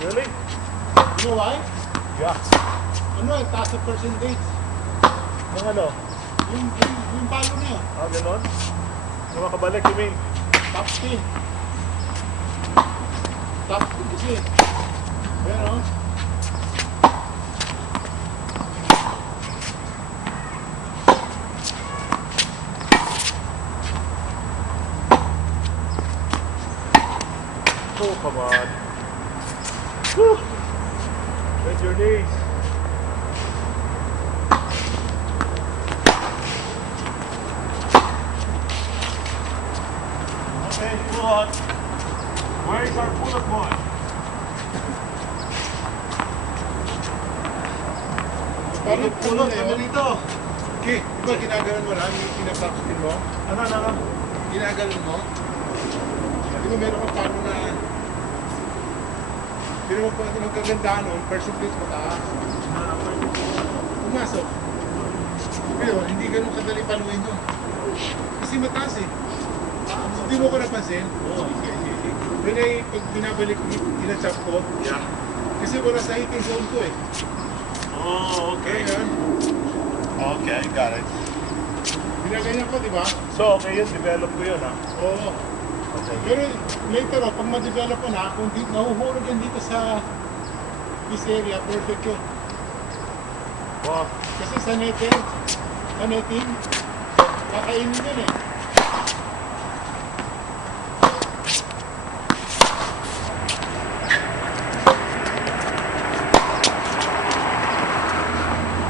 Really? You know why? Yeah. Ano eh, taas na percentage. Nang ano? Yung palo na yun. Ah, ganon? Yung makabalik, you mean? Top spin. Top spin kasi. Pero, Oh, come on. Whew. Bend your knees. Okay, pull up. Where is our pull-up one? paano Pull-up, na ano yun? dito? Okay, di ba ginagalan mo lang, yung pinatop spin mo? Ano? Ginagalan mo? Di ba meron ka paano na pero ang kagandahan nun, percentage mataas. Pumasok. Pero hindi ganun kadali paluin yun. Kasi mataas eh. Hindi mo ko napansin. When pag binabalik ko, tinachap ko. Yeah. Kasi wala sa hitting zone ko eh. Oh, okay. Kaya yan. Okay, got it. Binaganyan ko, di ba? So, okay yun, develop ko yun, ha? Oo. Okay. Pero later on, pag ma-develop ko na, kung di, nahuhulog yan dito sa this area, perfect yun. Wow. Kasi sa netting, kakainin yun eh.